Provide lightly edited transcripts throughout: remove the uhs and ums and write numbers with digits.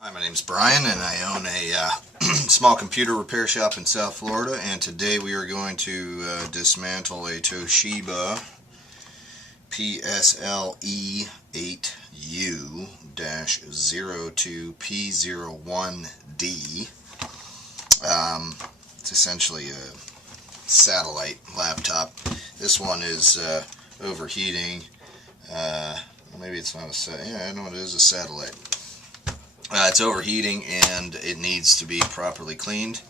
Hi, my name is Brian and I own a small computer repair shop in South Florida, and today we are going to dismantle a Toshiba PSLE-02P01D. It's essentially a satellite laptop. This one is overheating. Maybe it's not a satellite. Yeah, I know it is a satellite. It's overheating and it needs to be properly cleaned.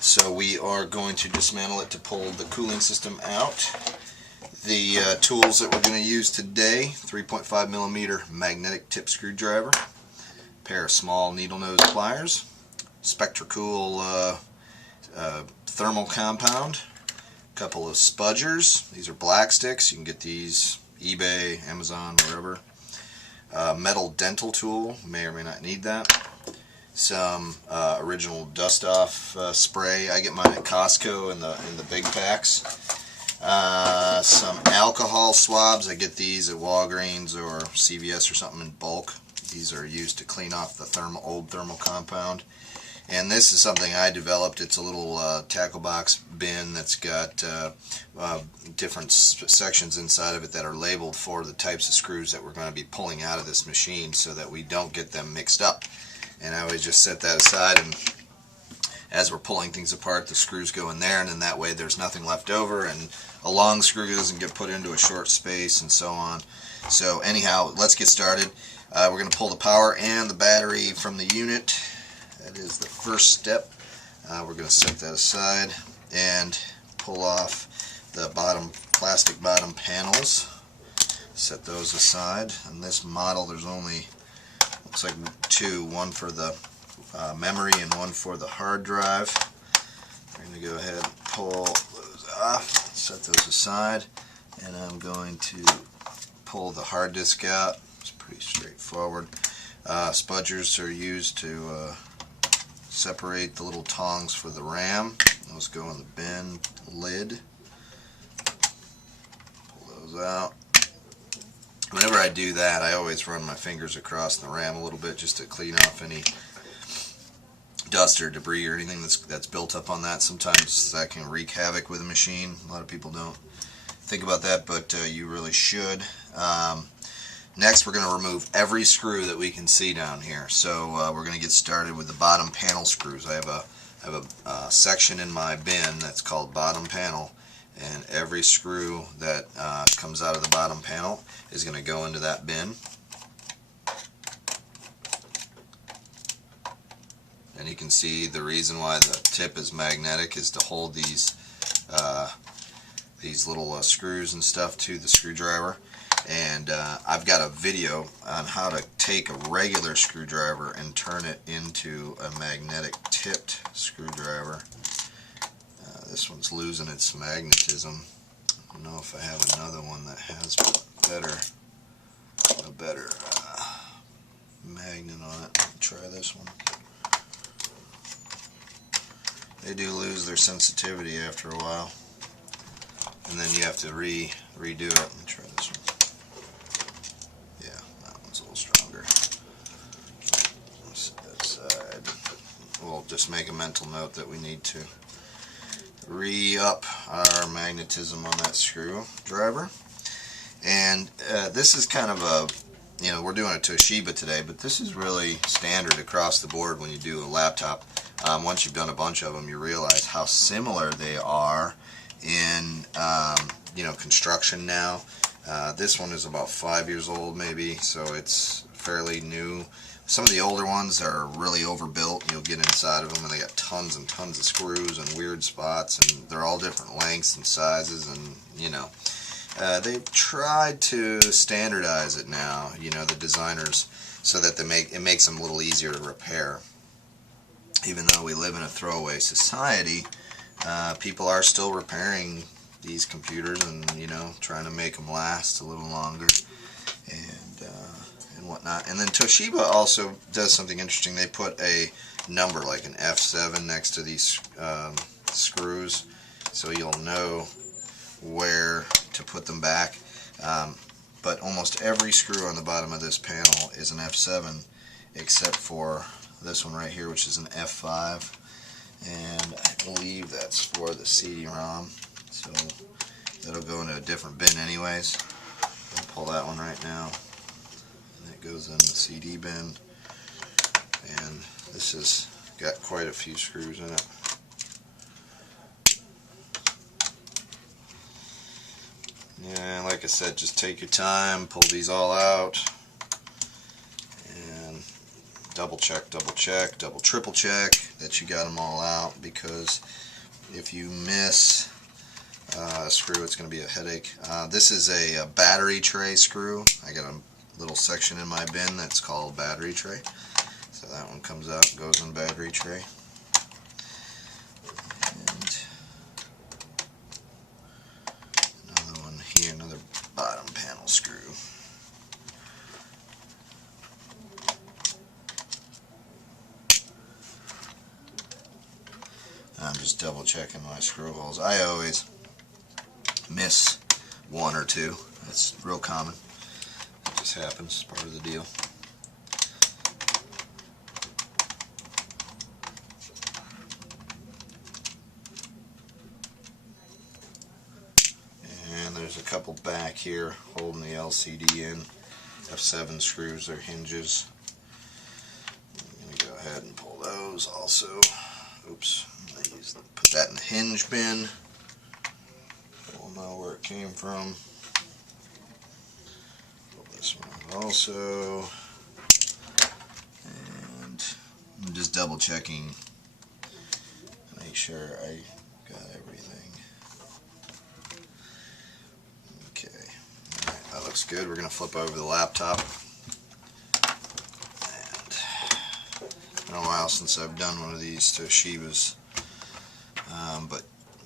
So we are going to dismantle it to pull the cooling system out. The tools that we're going to use today: 3.5mm magnetic tip screwdriver, a pair of small needle nose pliers, Spectracool thermal compound, a couple of spudgers. These are black sticks. You can get these eBay, Amazon, wherever. Metal dental tool, may or may not need that. Some original dust off spray. I get mine at Costco in the big packs. Some alcohol swabs. I get these at Walgreens or CVS or something in bulk. These are used to clean off the old thermal compound. And this is something I developed. It's a little tackle box bin that's got different sections inside of it that are labeled for the types of screws that we're going to be pulling out of this machine, so that we don't get them mixed up. And I always just set that aside, and as we're pulling things apart, the screws go in there, and then that way there's nothing left over, and a long screw doesn't get put into a short space, and so on. So anyhow, let's get started. We're going to pull the power and the battery from the unit. That is the first step. We're going to set that aside and pull off the plastic bottom panels. Set those aside. On this model there's only, looks like two, one for the memory and one for the hard drive. We're going to go ahead and pull those off, set those aside, and I'm going to pull the hard disk out. It's pretty straightforward. Spudgers are used to separate the little tongs for the RAM. Those go in the bin lid. Pull those out. Whenever I do that, I always run my fingers across the RAM a little bit just to clean off any dust or debris or anything that's built up on that. Sometimes that can wreak havoc with a machine. A lot of people don't think about that, but you really should. Next, we're going to remove every screw that we can see down here. So we're going to get started with the bottom panel screws. I have a section in my bin that's called bottom panel, and every screw that comes out of the bottom panel is going to go into that bin. And you can see the reason why the tip is magnetic is to hold these little screws and stuff to the screwdriver. And I've got a video on how to take a regular screwdriver and turn it into a magnetic tipped screwdriver. This one's losing its magnetism. I don't know if I have another one that has a better magnet on it. Let me try this one. They do lose their sensitivity after a while, and then you have to redo it. Let me try this one. We'll just make a mental note that we need to re-up our magnetism on that screwdriver. And this is kind of a, we're doing a Toshiba today, but this is really standard across the board when you do a laptop. Once you've done a bunch of them, you realize how similar they are in construction now. This one is about 5 years old maybe, so it's fairly new. Some of the older ones are really overbuilt. You'll get inside of them and they got tons and tons of screws and weird spots, and they're all different lengths and sizes, and they've tried to standardize it now, the designers, so that it makes them a little easier to repair. Even though we live in a throwaway society, people are still repairing these computers and trying to make them last a little longer and whatnot. And then Toshiba also does something interesting. They put a number like an F7 next to these screws, so you'll know where to put them back. But almost every screw on the bottom of this panel is an F7, except for this one right here, which is an F5, and I believe that's for the CD-ROM, so that'll go into a different bin anyways. I'll pull that one right now, and it goes in the CD bin, and this has got quite a few screws in it. Yeah, like I said, just take your time, pull these all out, and double check, double triple check that you got them all out, because if you miss a screw, it's going to be a headache. This is a battery tray screw. I got a little section in my bin that's called battery tray. So that one comes out, goes in battery tray. Here, another bottom panel screw. I'm just double checking my screw holes. I always miss one or two. That's real common. It just happens. It's part of the deal. There's a couple back here holding the LCD in. F7 screws or hinges. I'm going to go ahead and pull those also. Oops. Put that in the hinge bin. We'll know where it came from. Pull this one also. And I'm just double checking. Make sure I got everything. That looks good. We're going to flip over the laptop. And it's been a while since I've done one of these Toshibas, but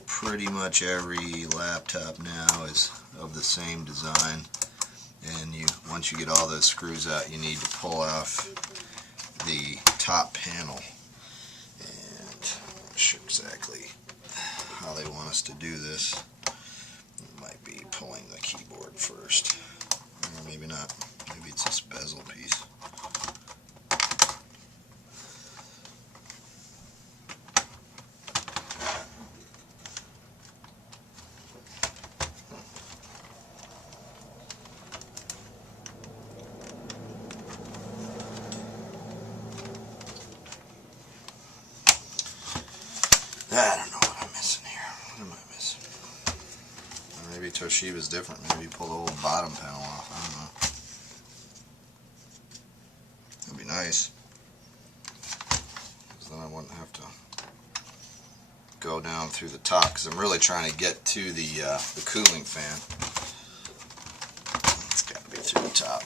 pretty much every laptop now is of the same design. And once you get all those screws out, you need to pull off the top panel. And I'm not sure exactly how they want us to do this. Might be pulling the keyboard first, or maybe not. Maybe it's this bezel piece. I don't know what I'm missing here. What am I missing? Maybe Toshiba's different. Maybe you pull the whole bottom panel off. I don't know. That'd be nice. Because then I wouldn't have to go down through the top. Because I'm really trying to get to the cooling fan. It's got to be through the top.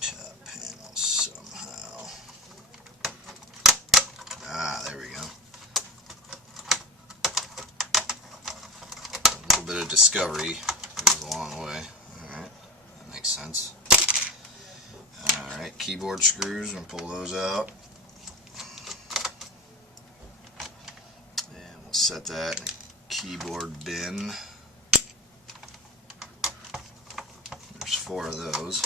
Top panel somehow. Ah, there we go. A bit of discovery goes a long way. Alright, that makes sense. Alright, keyboard screws, and pull those out. And we'll set that in a keyboard bin. There's 4 of those.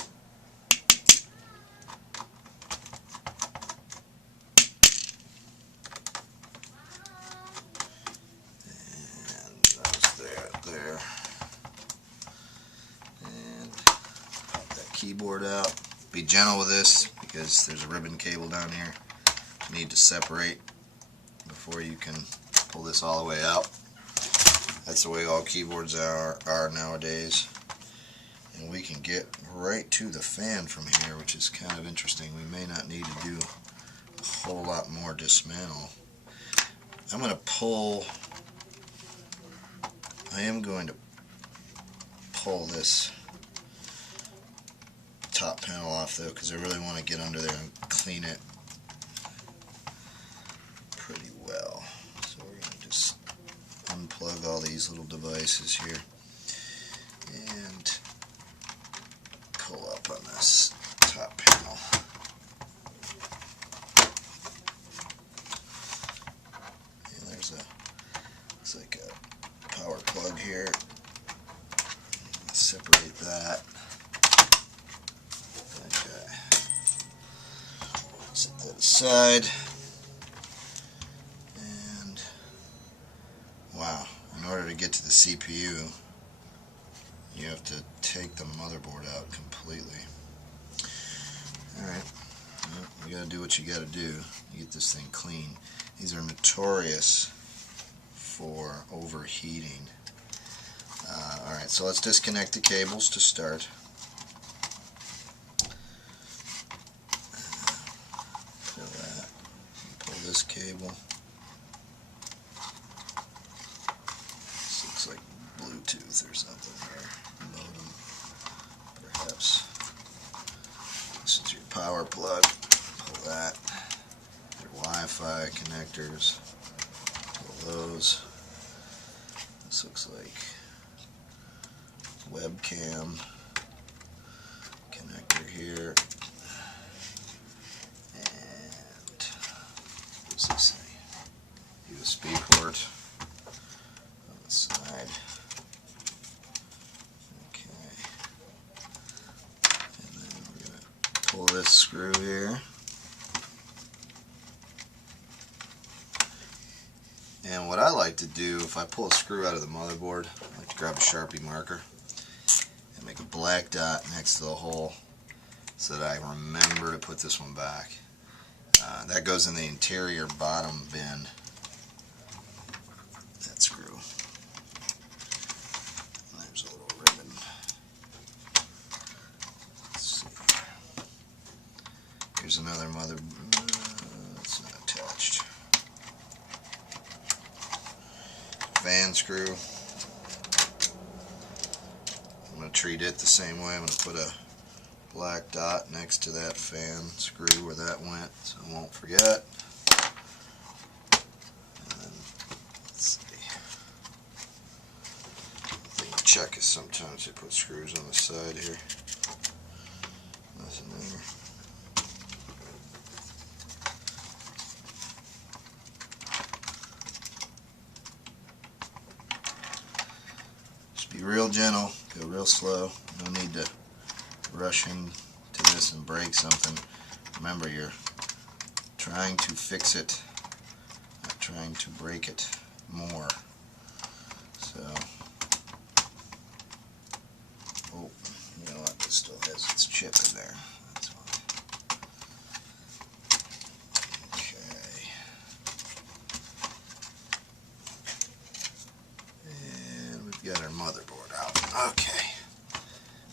There, and pop that keyboard out. Be gentle with this because there's a ribbon cable down here you need to separate before you can pull this all the way out. That's the way all keyboards are nowadays, and we can get right to the fan from here, which is kind of interesting. We may not need to do a whole lot more dismantle. I am going to pull this top panel off though, because I really want to get under there and clean it pretty well. So we're going to just unplug all these little devices here and pull up on this top panel. And there's it's like a power plug here. Separate that. Okay. Set that aside. And wow, in order to get to the CPU, you have to take the motherboard out completely. Alright, well, you gotta do what you gotta do to get this thing clean. These are notorious for overheating. Alright, so let's disconnect the cables to start. Feel that. Pull this cable. This looks like Bluetooth or something here. Modem, perhaps. This is your power plug. Pull that. Your Wi-Fi connectors. Pull those. This looks like webcam connector here. And what's this thing? USB port on the side. Okay. And then we're going to pull this screw here. And what I like to do, if I pull a screw out of the motherboard, I like to grab a Sharpie marker and make a black dot next to the hole so that I remember to put this one back. That goes in the interior bottom bin. That screw. And there's a little ribbon. Let's see. Here's another it's not attached. Fan screw. I'm going to treat it the same way. I'm going to put a black dot next to that fan screw where that went so I won't forget. And then, let's see. The thing to check is sometimes they put screws on the side here. Nothing there. Be real gentle, go real slow. No need to rush into this and break something. Remember, you're trying to fix it, not trying to break it more. So, oh, you know what? This still has its chip in there. That's why. Okay. And we've got our motherboard out. Okay.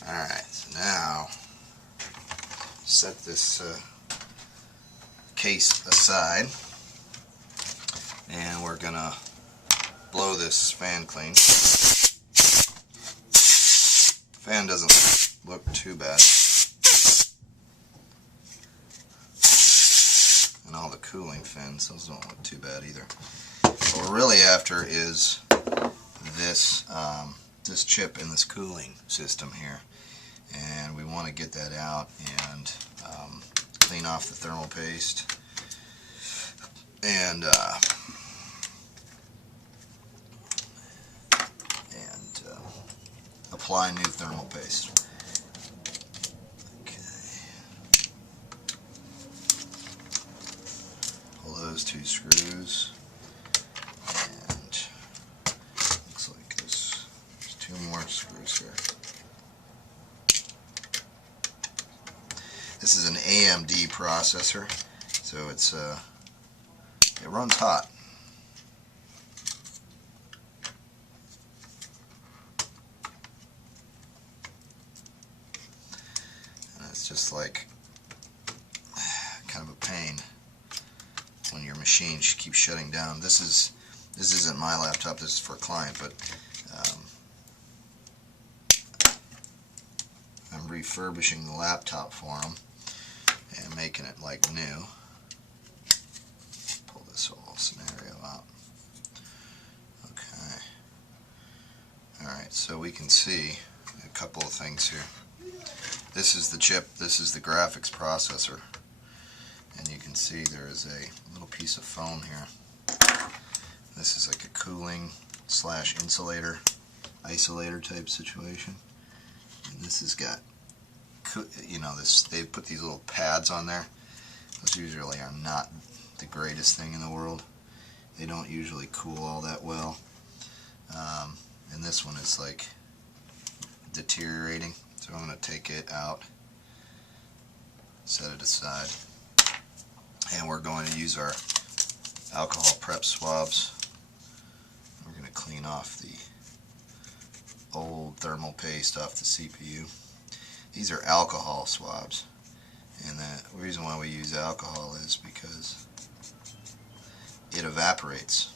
Alright, so now set this case aside and we're gonna blow this fan clean. Fan doesn't look too bad. And all the cooling fins, those don't look too bad either. What we're really after is this this chip in this cooling system here, and we want to get that out and clean off the thermal paste and apply new thermal paste. Okay. Pull those two screws. More screws here. This is an AMD processor, so it's it runs hot. And it's just like kind of a pain when your machine keeps shutting down. This isn't my laptop. This is for a client, but I'm refurbishing the laptop for them and making it like new. Pull this whole scenario out. Okay. Alright, so we can see a couple of things here. This is the chip, this is the graphics processor. And you can see there is a little piece of foam here. This is like a cooling / insulator, isolator type situation. And this has got you know, they put these little pads on there. Those usually are not the greatest thing in the world. They don't usually cool all that well. And this one is like deteriorating, so I'm going to take it out, set it aside, and we're going to use our alcohol prep swabs. We're going to clean off the old thermal paste off the CPU. These are alcohol swabs, and the reason why we use alcohol is because it evaporates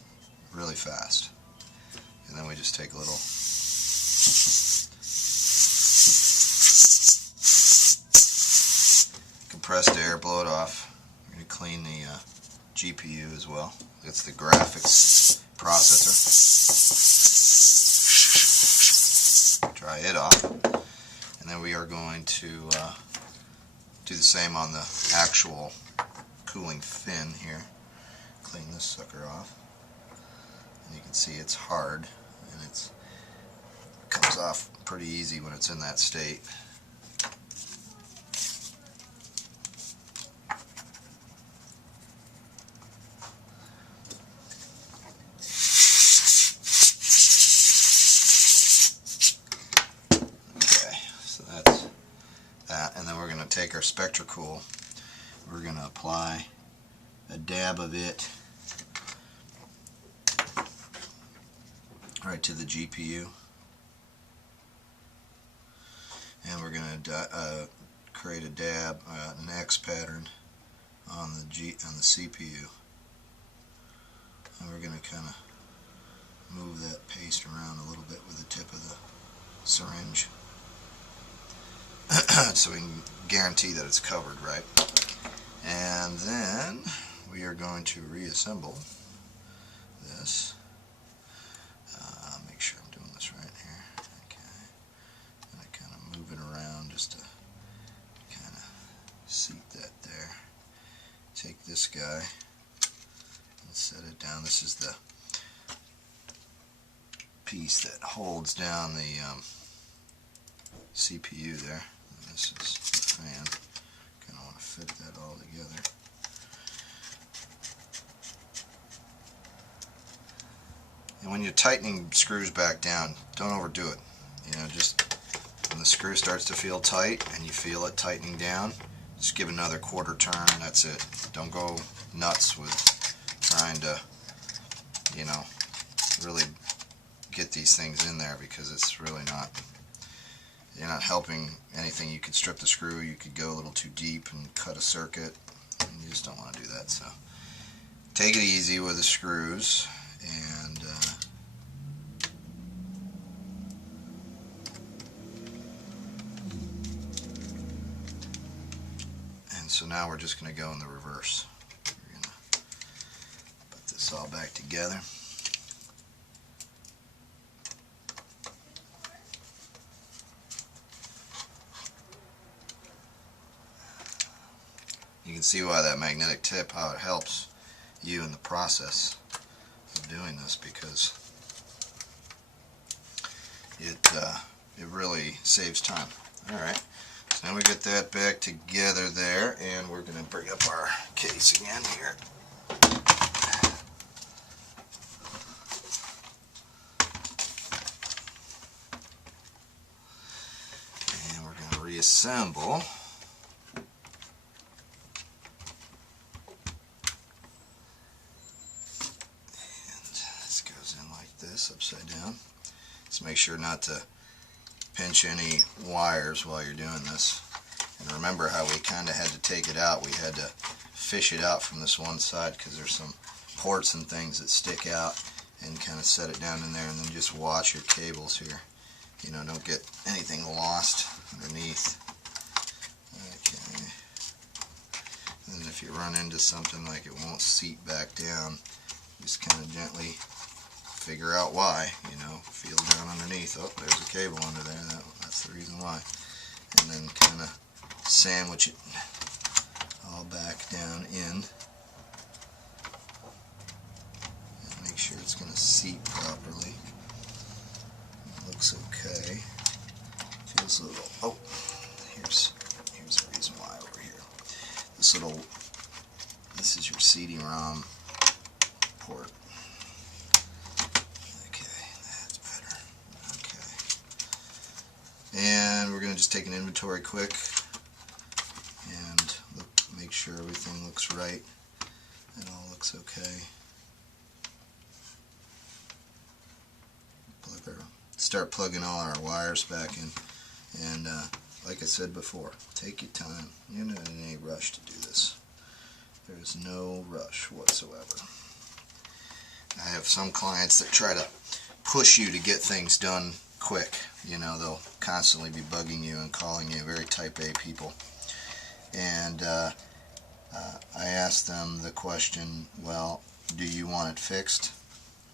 really fast. And then we just take a little compressed air, blow it off. We're going to clean the GPU as well. It's the graphics processor. Dry it off. And then we are going to do the same on the actual cooling fin here. Clean this sucker off. And you can see it's hard, and it comes off pretty easy when it's in that state. Okay, so that's that, and then we're going to take our SpectraCool. We're going to apply a dab of it right to the GPU, and we're going to create a dab, an X pattern on the CPU, and we're going to kind of move that paste around a little bit with the tip of the syringe so we can guarantee that it's covered right. And then we are going to reassemble this. Make sure I'm doing this right here. Okay. And I kind of move it around just to kind of seat that there. Take this guy and set it down. This is the piece that holds down the CPU there. And this is the fan. Kind of want to fit that all together. And when you're tightening screws back down, don't overdo it. You know, just when the screw starts to feel tight and you feel it tightening down, just give another quarter turn and that's it. Don't go nuts with trying to, you know, really get these things in there, because it's really not, you're not helping anything. You could strip the screw, you could go a little too deep and cut a circuit, and you just don't want to do that. So take it easy with the screws, and so now we're just going to go in the reverse. We're going to put this all back together. You can see why that magnetic tip, how it helps you in the process of doing this, because it really saves time. Alright, so now we get that back together there, and we're going to bring up our case again here. And we're going to reassemble. Upside down. Just make sure not to pinch any wires while you're doing this. And remember how we kind of had to take it out. We had to fish it out from this one side because there's some ports and things that stick out, and kind of set it down in there, and then just watch your cables here. You know, don't get anything lost underneath. Okay. And then if you run into something like it won't seat back down, just kind of gently figure out why, you know, feel down underneath. Oh, there's a cable under there. That's the reason why. And then kind of sandwich it all back down in. And make sure it's going to seat properly. It looks okay. Feels a little, oh, here's this is your CD-ROM port. Okay, that's better. Okay. And we're going to just take an inventory quick and make sure everything looks right. It all looks okay. Start plugging all our wires back in. And like I said before, take your time. You're not in any rush to do this. There is no rush whatsoever. I have some clients that try to push you to get things done quick. You know, they'll constantly be bugging you and calling you, very type A people. And I ask them the question, well, do you want it fixed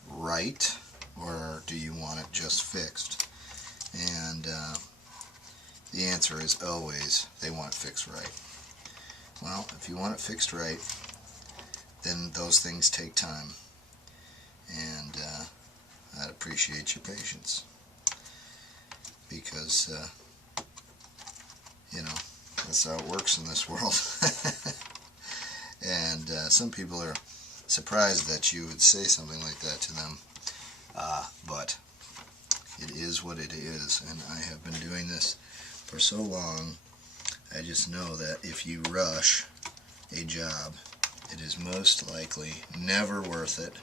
right, or do you want it just fixed? And the answer is always they want it fixed right. Well, if you want it fixed right, then those things take time. And I'd appreciate your patience. Because, you know, that's how it works in this world. And some people are surprised that you would say something like that to them. But it is what it is. And I have been doing this for so long, I just know that if you rush a job, it is most likely never worth it.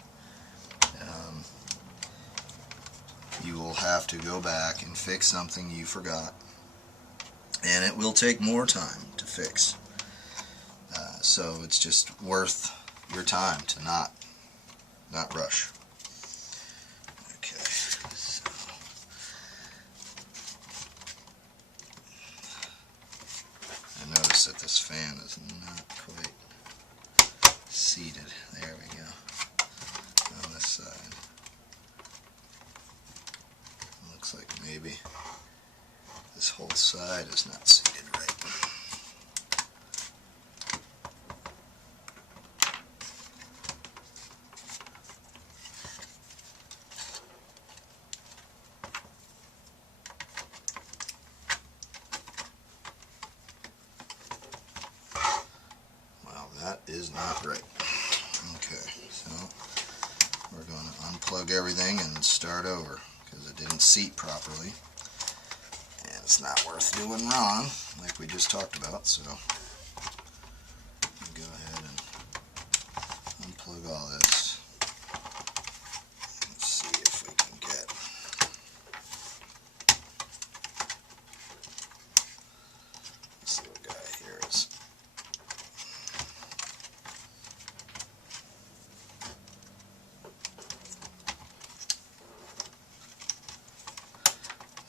You will have to go back and fix something you forgot, and it will take more time to fix. So it's just worth your time to not rush. Okay, so I notice that this fan is not quite seated. There we go. On this side. Looks like maybe this whole side is not seated right. Well, that is not right. Okay, so we're going to unplug everything and start over, because it didn't seat properly, and it's not worth doing wrong like we just talked about. So go ahead and unplug all this. Let's see if we can get this little guy here.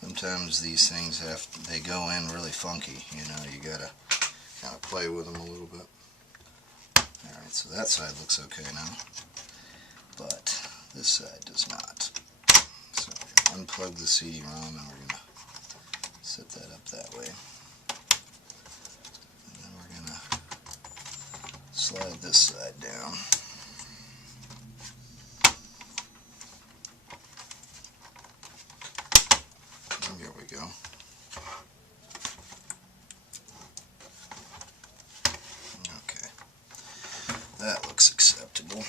Sometimes these things they go in really funky, you know, you gotta kind of play with them a little bit. Alright, so that side looks okay now, but this side does not. So we're going to unplug the CD-ROM and we're going to set that up that way. And then we're going to slide this side down. Here we go. Okay, that looks acceptable.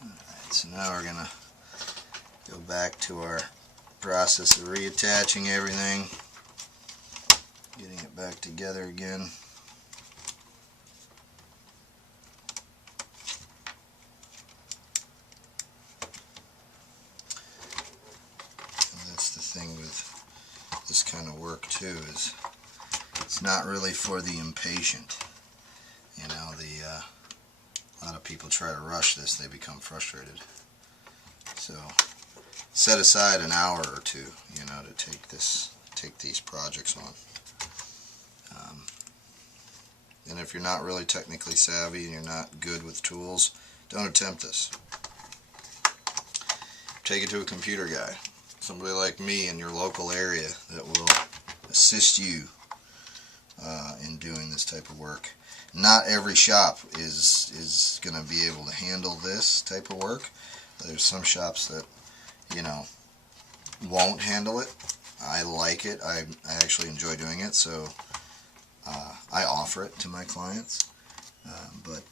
Alright, so now we're going to go back to our process of reattaching everything, getting it back together again. And that's the thing with this kind of work too, is it's not really for the impatient. You know, a lot of people try to rush this, they become frustrated. So set aside an hour or two, you know, to take these projects on. And if you're not really technically savvy and you're not good with tools, don't attempt this. Take it to a computer guy, somebody like me in your local area that will assist you in doing this type of work. Not every shop is going to be able to handle this type of work. There's some shops that, you know, won't handle it. I like it. I actually enjoy doing it, so I offer it to my clients. But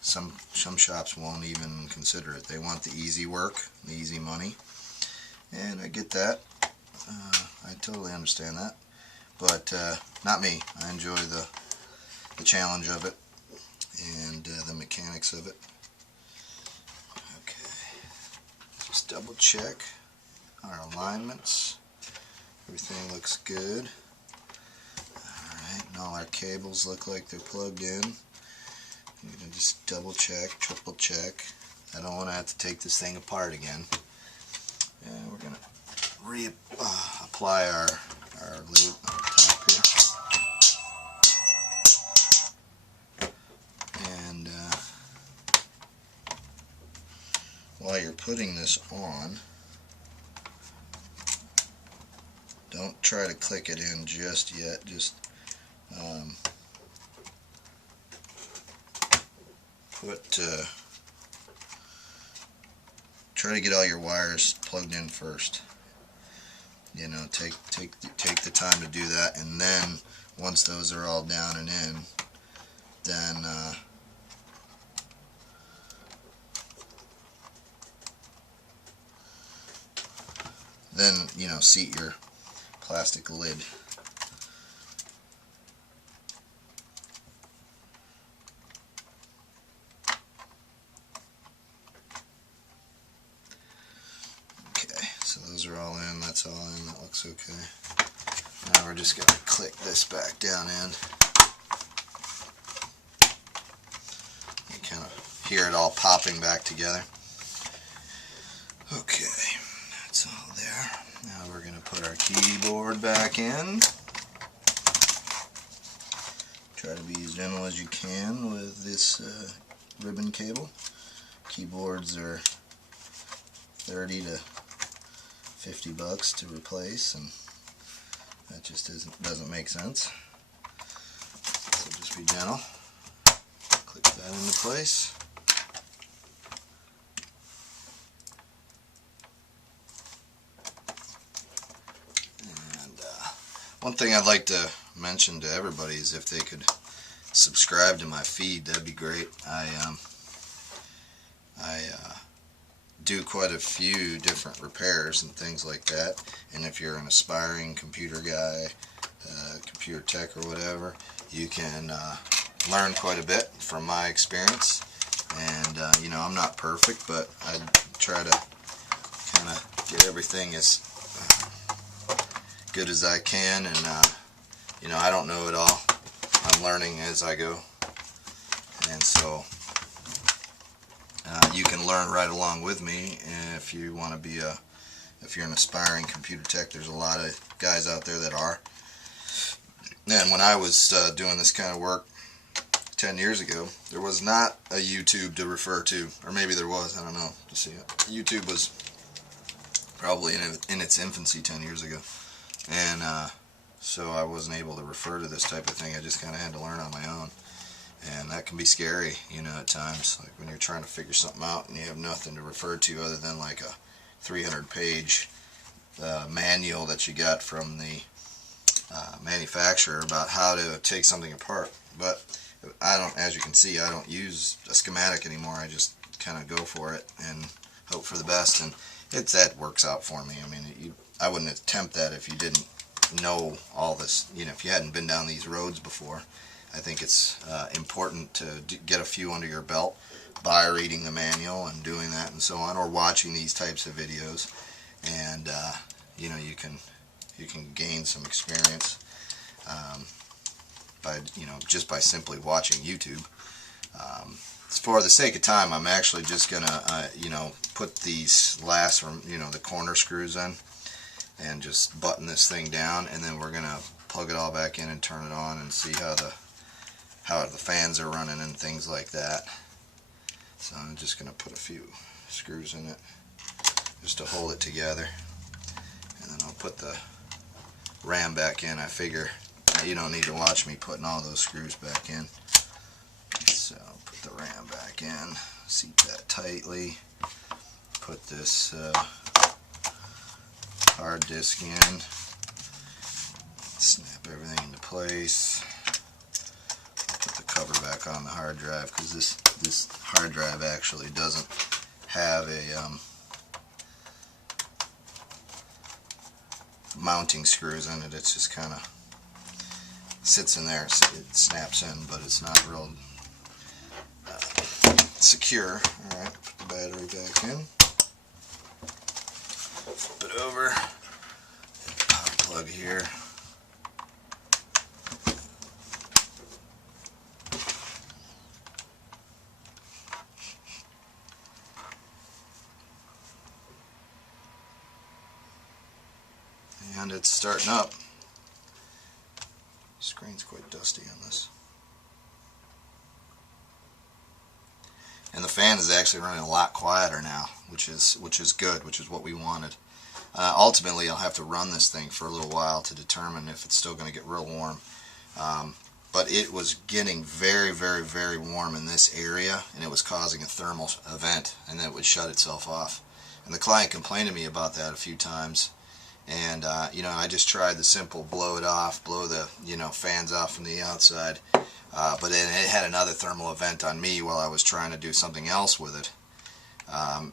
some shops won't even consider it. They want the easy work, the easy money, and I get that. I totally understand that, but not me. I enjoy the challenge of it and the mechanics of it. Okay, just double check our alignments. Everything looks good. Alright, and all our cables look like they're plugged in. I'm going to just double check, triple check. I don't want to have to take this thing apart again. And we're going to reapply our lube on top here. And while you're putting this on, don't try to click it in just yet. Just try to get all your wires plugged in first. You know, take the time to do that, and then once those are all down and in, then you know, seat your plastic lid. Okay, so those are all in, that's all in, that looks okay. Now we're just going to click this back down in. You kind of hear it all popping back together. Okay, that's all there. Now we're going to put our keyboard back in. Try to be as gentle as you can with this ribbon cable. Keyboards are 30 to 50 bucks to replace, and that just doesn't make sense. So just be gentle. Click that into place. And one thing I'd like to mention to everybody is if they could subscribe to my feed, that'd be great. I do quite a few different repairs and things like that, and if you're an aspiring computer guy, computer tech or whatever, you can learn quite a bit from my experience. And you know, I'm not perfect, but I try to kind of get everything as good as I can, and you know, I don't know it all. I'm learning as I go, and so you can learn right along with me. And if you want to be if you're an aspiring computer tech, there's a lot of guys out there that are. And when I was doing this kind of work 10 years ago, there was not a YouTube to refer to, or maybe there was, I don't know. To see it, YouTube was probably in its infancy 10 years ago, and so I wasn't able to refer to this type of thing. I just kind of had to learn on my own. And that can be scary, you know, at times, like when you're trying to figure something out and you have nothing to refer to other than like a 300-page manual that you got from the manufacturer about how to take something apart. But I don't, as you can see, I don't use a schematic anymore. I just kind of go for it and hope for the best, and that works out for me. I mean, I wouldn't attempt that if you didn't know all this, you know, if you hadn't been down these roads before. I think it's important to get a few under your belt by reading the manual and doing that and so on, or watching these types of videos, and you know, you can gain some experience by, you know, just by simply watching YouTube. For the sake of time, I'm actually just gonna you know, put these last, you know, the corner screws in and just button this thing down, and then we're gonna plug it all back in and turn it on and see how the fans are running and things like that. So I'm just going to put a few screws in it just to hold it together, and then I'll put the RAM back in. I figure You don't need to watch me putting all those screws back in. So put the RAM back in, seat that tightly, put this hard disk in, snap everything into place, put the cover back on the hard drive, because this hard drive actually doesn't have a mounting screws in it. It's just kind of sits in there, so it snaps in, but it's not real secure. Alright, put the battery back in, flip it over, power plug here. And it's starting up. Screen's quite dusty on this. And the fan is actually running a lot quieter now, which is good, which is what we wanted. Ultimately, I'll have to run this thing for a little while to determine if it's still going to get real warm. But it was getting very, very, very warm in this area, and it was causing a thermal event, and then it would shut itself off. And the client complained to me about that a few times. And you know, I just tried the simple blow it off, blow the fans off from the outside, but then it had another thermal event on me while I was trying to do something else with it,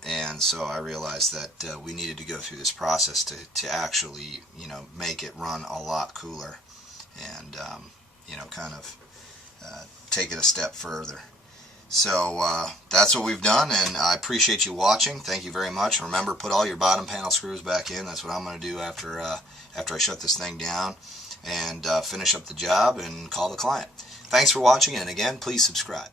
and so I realized that we needed to go through this process to actually make it run a lot cooler, and kind of take it a step further. So that's what we've done, and I appreciate you watching. Thank you very much. Remember, put all your bottom panel screws back in. That's what I'm going to do after I shut this thing down, and finish up the job and call the client. Thanks for watching, and again, please subscribe.